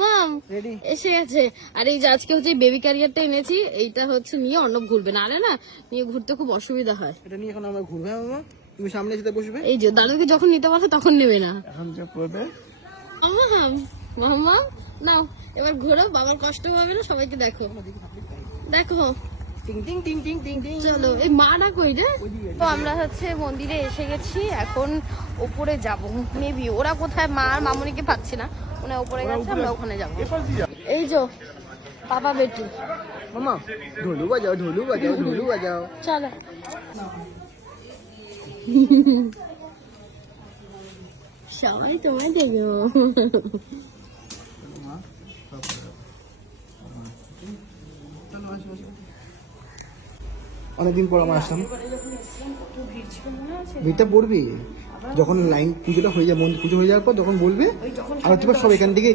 মাম এসে গেছে। আর এই যে আজকে হচ্ছে বেবি ক্যারিয়ারটা এনেছি, এইটা হচ্ছে নিয়ে অর্ণব ঘুরবে, না না নিয়ে ঘুরতে খুব অসুবিধা হয়। এটা নিয়ে এখন আমরা ঘুরবে মামা, তুমি সামনে যেতে বসবে। এই যে দাদুকে যখন নিতে বলে তখন নেবে না। এখন যে করবে মামা নাও এবার ঘোরো, বাবার কষ্ট হবে না, সবাইকে দেখো দেখো। টিং টিং টিং টিং টিং টিং। চলো এই মাটা কই রে। তো আমরা হচ্ছে মন্দিরে এসে গেছি, এখন ওপরে যাব মেবি। ওরা কোথায়, মা আর মামুনিকে পাচ্ছি না, ওরা ওপরে গেছে, আমরা ওখানে যাবো। এই যে পাপা বেটু মামা ঢোলু বাজাও ঢোলু বাজাও ঢোলু বাজাও। চলো সবাই তোমায় দেখো। অনেকদিন পর আমার আসলাম, ভিড়টা পড়বি যখন লাইন পুজোটা হয়ে যাবে, পুজো হয়ে যাওয়ার পর যখন বলবে আর সব এখান থেকে